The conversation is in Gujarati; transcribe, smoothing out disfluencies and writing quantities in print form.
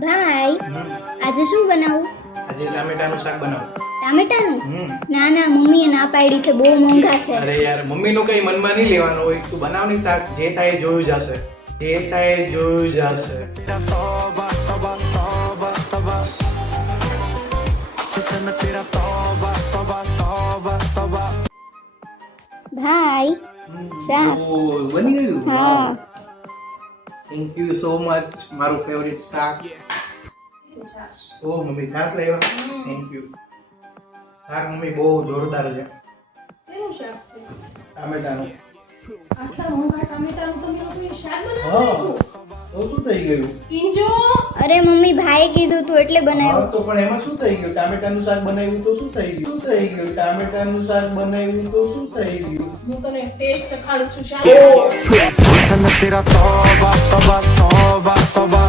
ભાઈ આજે શું બનાવું? આજે ટામેટાનું શાક બનાવું. ટામેટાનું? ના ના, મમ્મીએ ના પાડી છે, બહુ મોંઘા છે. અરે યાર, મમ્મીનું કઈ મનમાં નહીં લેવાનું હોય. તું બનાવની શાક, જે થાય એ જોયું જશે. જે થાય એ જોયું જશે. ભાઈ શાક. બની ગયું? હા. Thank you so much. મારું ફેવરિટ શાક. ઓ મમ્મી ખાસ લાવ્યા. Thank you. શાક મમ્મી બહુ જોરદાર છે. કેવું શાક છે? ટામેટાનું. આટલા મોંઘા ટામેટાનું તમે લોકોએ શાક હા. બનાવ્યું? તો શું થઈ ગયું? કિંજો અરે મમ્મી ભાઈએ કીધું તું એટલે હા બનાવ્યું. તો પણ એમાં શું થઈ ગયું? ટામેટાનું શાક બનાવ્યું તો શું થઈ ગયું? શું થઈ ગયું? ટામેટાનું શાક બનાવ્યું તો શું થઈ ગયું? હું તને ટેસ્ટ ચખાડું છું શાક. हुस्न तेरा तौबा तौबा तौबा तौबा